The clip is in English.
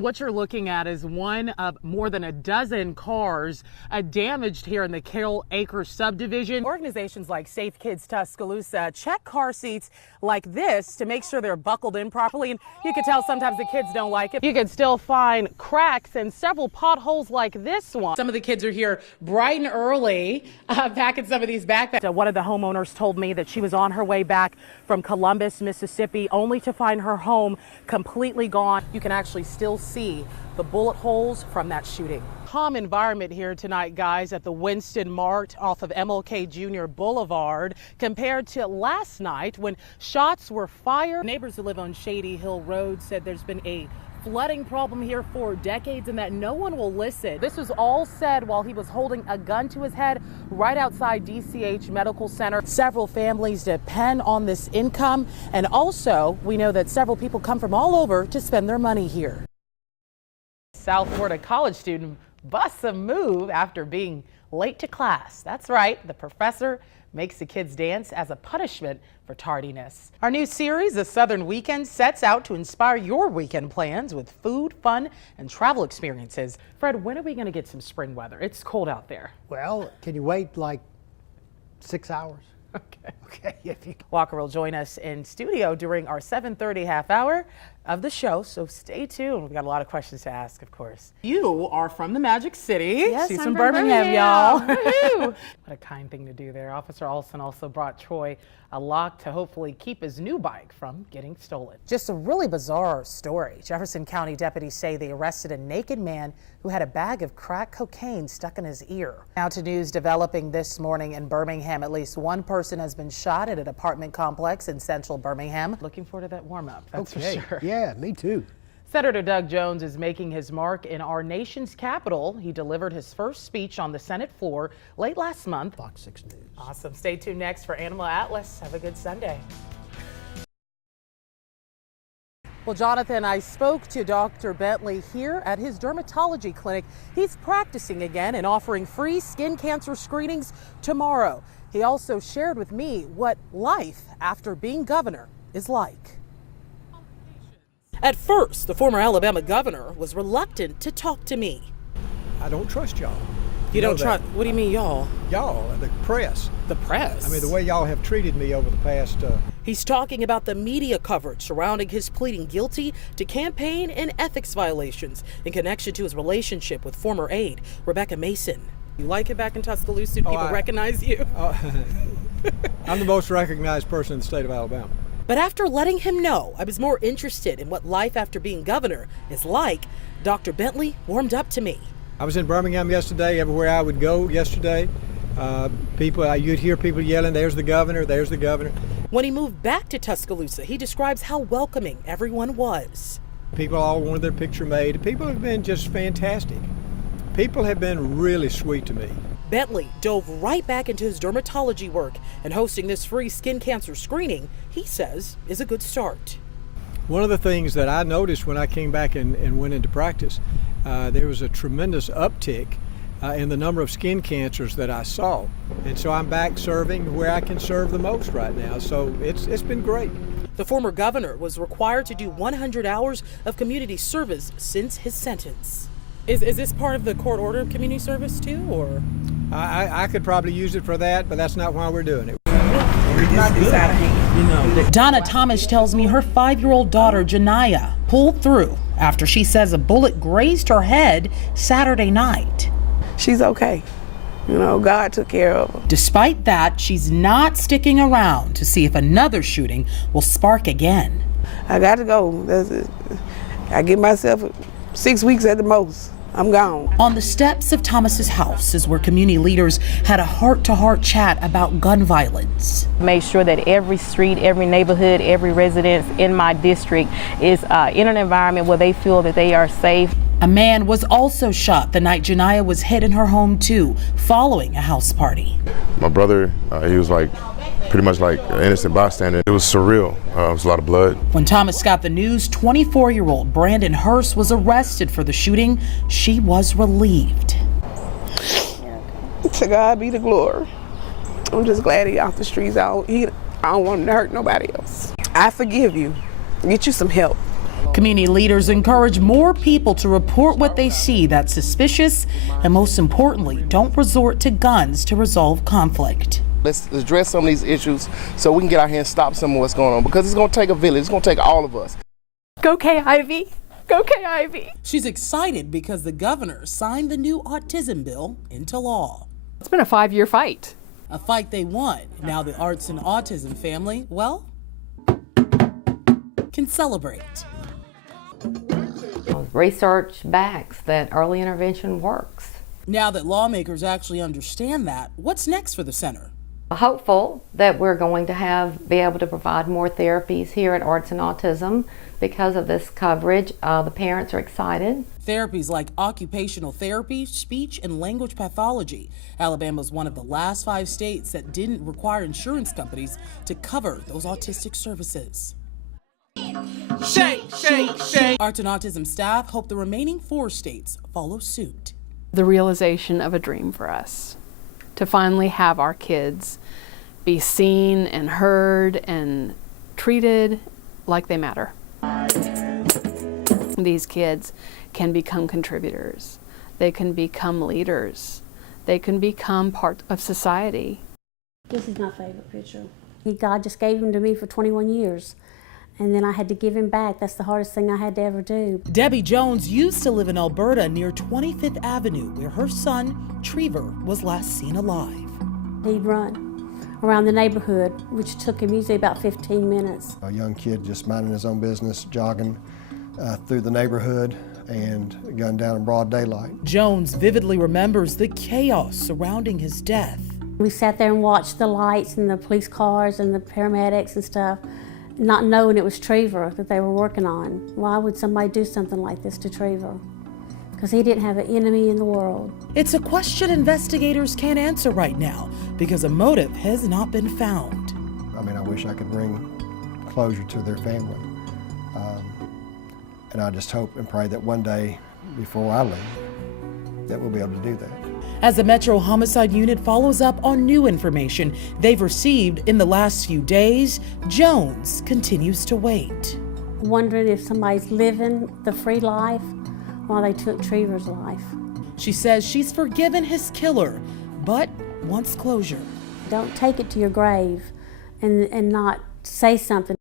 What you're looking at is one of more than a dozen cars damaged here in the Carroll Acres subdivision. Organizations like Safe Kids Tuscaloosa check car seats like this to make sure they're buckled in properly. And you can tell sometimes the kids don't like it. You can still find cracks and several potholes like this one. Some of the kids are here bright and early packing some of these backpacks. One of the homeowners told me that she was on her way back from Columbus, Mississippi, only to find her home completely gone. You can actually still see the bullet holes from that shooting. Calm environment here tonight, guys, at the Winston Mart off of MLK Jr. Boulevard compared to last night when shots were fired. Neighbors who live on Shady Hill Road said there's been a flooding problem here for decades and that no one will listen. This was all said while he was holding a gun to his head right outside DCH Medical Center. Several families depend on this income, and also we know that several people come from all over to spend their money here. South Florida college student busts a move after being late to class. That's right, the professor makes the kids dance as a punishment for tardiness. Our new series, The Southern Weekend, sets out to inspire your weekend plans with food, fun, and travel experiences. Fred, when are we going to get some spring weather? It's cold out there. Well, can you wait like 6 hours? Okay. Walker will join us in studio during our 7:30 half hour of the show, so stay tuned. We've got a lot of questions to ask, of course. You are from the Magic City. Yes, She's I'm from from Birmingham, y'all. Birmingham. What a kind thing to do there. Officer Olson also brought Troy a lock to hopefully keep his new bike from getting stolen. Just a really bizarre story. Jefferson County deputies say they arrested a naked man who had a bag of crack cocaine stuck in his ear. Now to news developing this morning in Birmingham. At least one person has been shot at an apartment complex in central Birmingham. Looking forward to that warm-up, that's for sure. Yeah, me too. Senator Doug Jones is making his mark in our nation's capital. He delivered his first speech on the Senate floor late last month. Fox 6 News. Awesome. Stay tuned next for Animal Atlas. Have a good Sunday. Well, Jonathan, I spoke to Dr. Bentley here at his dermatology clinic. He's practicing again and offering free skin cancer screenings tomorrow. He also shared with me what life after being governor is like. At first, the former Alabama governor was reluctant to talk to me. I don't trust y'all. You don't trust? What do you mean, y'all? Y'all, the press. The press? I mean, the way y'all have treated me over the past... He's talking about the media coverage surrounding his pleading guilty to campaign and ethics violations in connection to his relationship with former aide Rebecca Mason. You like it back in Tuscaloosa? Do people recognize you? I'm the most recognized person in the state of Alabama. But after letting him know I was more interested in what life after being governor is like, Dr. Bentley warmed up to me. I was in Birmingham yesterday. Everywhere I would go yesterday, you'd hear people yelling, "There's the governor, there's the governor." When he moved back to Tuscaloosa, he describes how welcoming everyone was. People all wanted their picture made. People have been just fantastic. People have been really sweet to me. Bentley dove right back into his dermatology work, and hosting this free skin cancer screening, he says, is a good start. One of the things that I noticed when I came back and went into practice, there was a tremendous uptick in the number of skin cancers that I saw. And so I'm back serving where I can serve the most right now. So it's been great. The former governor was required to do 100 hours of community service since his sentence. Is this part of the court order of community service too, or? I could probably use it for that, but that's not why we're doing it. Donna Thomas tells me her 5-year-old daughter, Janiyah, pulled through after she says a bullet grazed her head Saturday night. She's okay. You know, God took care of her. Despite that, she's not sticking around to see if another shooting will spark again. I got to go. That's it. I give myself 6 weeks at the most. I'm gone. On the steps of Thomas's house is where community leaders had a heart-to-heart chat about gun violence. Make sure that every street, every neighborhood, every residence in my district is in an environment where they feel that they are safe. A man was also shot the night Janiyah was hit in her home too, following a house party. My brother, he was pretty much like an innocent bystander. It was surreal. It was a lot of blood. When Thomas got the news, 24-year-old Brandon Hurst was arrested for the shooting. She was relieved. To God be the glory. I'm just glad he's off the streets. I don't want him to hurt nobody else. I forgive you. Get you some help. Community leaders encourage more people to report what they see that's suspicious, and most importantly, don't resort to guns to resolve conflict. Let's address some of these issues so we can get out here and stop some of what's going on, because it's going to take a village. It's going to take all of us. Go KIV! Go KIV! She's excited because the governor signed the new autism bill into law. It's been a 5-year fight. A fight they won. Now the arts and autism family, well, can celebrate. Research backs that early intervention works. Now that lawmakers actually understand that, what's next for the center? Hopeful that we're going to be able to provide more therapies here at Arts and Autism because of this coverage. The parents are excited. Therapies like occupational therapy, speech and language pathology. Alabama's one of the last 5 states that didn't require insurance companies to cover those autistic services. Shake, shake, shake. Arts and Autism staff hope the remaining 4 states follow suit. The realization of a dream for us, to finally have our kids be seen and heard and treated like they matter. These kids can become contributors. They can become leaders. They can become part of society. This is my favorite picture. God just gave him to me for 21 years. And then I had to give him back. That's the hardest thing I had to ever do. Debbie Jones used to live in Alberta near 25th Avenue, where her son, Trevor, was last seen alive. He'd run around the neighborhood, which took him usually about 15 minutes. A young kid just minding his own business, jogging through the neighborhood and gunned down in broad daylight. Jones vividly remembers the chaos surrounding his death. We sat there and watched the lights and the police cars and the paramedics and stuff, not knowing it was Trevor that they were working on. Why would somebody do something like this to Trevor? Because he didn't have an enemy in the world. It's a question investigators can't answer right now because a motive has not been found. I mean, I wish I could bring closure to their family. And I just hope and pray that one day before I leave, that we'll be able to do that. As the Metro Homicide Unit follows up on new information they've received in the last few days, Jones continues to wait. Wondering if somebody's living the free life while they took Trevor's life. She says she's forgiven his killer, but wants closure. Don't take it to your grave and not say something.